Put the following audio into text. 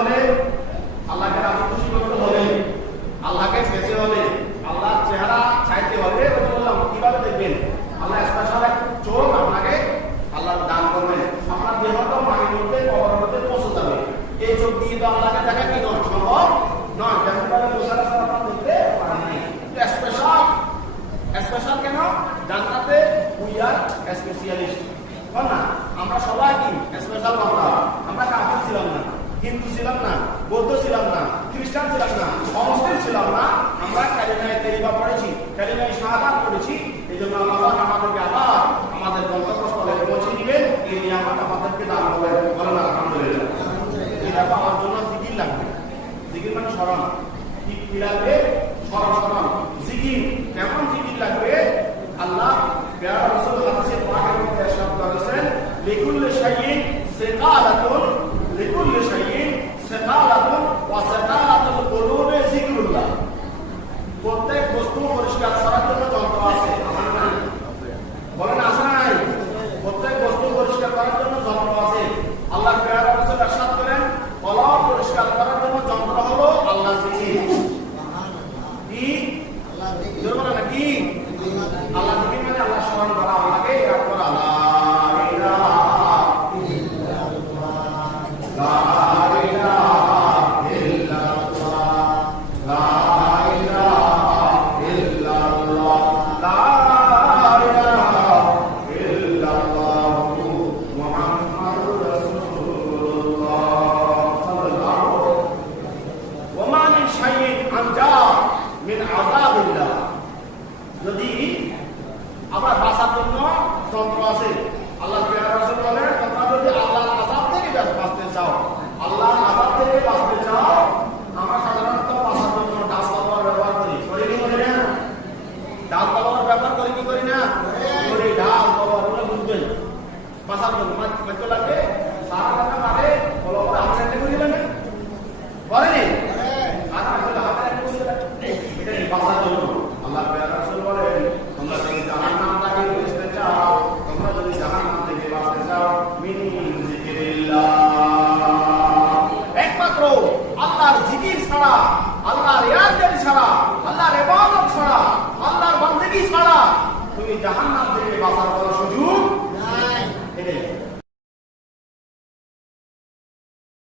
হলে, আল্লাহকে রাজি খুশি করতে হলে, আল্লাহকে পেতে হলে, আল্লাহর চেহারা চাইতে হলে, বললাম কিভাবে দেখবেন? আল্লাহ স্পেশাল এক চোখ আপনাকে আল্লাহ দান করবেন। আপনার দেহটা মাটির মধ্যে কবরের মধ্যে পৌঁছে যাবে। এই চোখ দিয়ে তো আল্লাহকে দেখা কি নয়, সম্ভব নয়। যেমন ভাবে মুসা আলাইহিস সালাম দেখতে পারেননি। স্পেশাল স্পেশাল কেন? জান্নাতে উই আর স্পেশালিস্ট। না, আমরা সবাই কি স্পেশাল বান্দা। আমরা কাফির ছিলাম না, হিন্দু ছিলাম না, বৌদ্ধ ছিলাম না, খ্রিস্টান ছিলাম না, অমুসলিম ছিলাম না। আমরা কালিমায়ে তাইয়্যিবা পড়েছি, কালিমায়ে শাহাদাত পড়েছি। এই জন্য আল্লাহ আমাদেরকে আবার আমাদের গন্তব্যস্থলে পৌঁছে দিবেন। এই নিয়ামত আমাদেরকে দান করবেন। বলেন আলহামদুলিল্লাহ। এটা পাওয়ার জন্য জিকির লাগবে। জিকির মানে স্মরণ। কি লাগবে? স্মরণ। জিকির কেমন জিকির লাগবে? আল্লাহ প্যারা রাসূল হাদিসে পাকের মধ্যে ইরশাদ করেছেন, লিকুল্লি শাইইন সিকালাতুন, লিকুল্লি শাইইন সিকালাতুন ওয়া সিকালাতুল কুলুবি যিকরুল্লাহ। প্রত্যেক বস্তু পরিষ্কার করার জন্য যন্ত্র আছে। বলেন আছে নাই? প্রত্যেক বস্তু পরিষ্কার করার জন্য যন্ত্র আছে। আল্লাহ প্যারা রাসূল ইরশাদ করেন, কলব পরিষ্কার করার জন্য যন্ত্র হলো আল্লাহ জিকির। কি? আল্লাহ জিকির। জোরে বলেন কি? আল্লাহ জিকির মানে আল্লাহ স্মরণ করা, আল্লাহকে ইয়াদ করা। লা ইলাহা ইল্লাল্লাহ।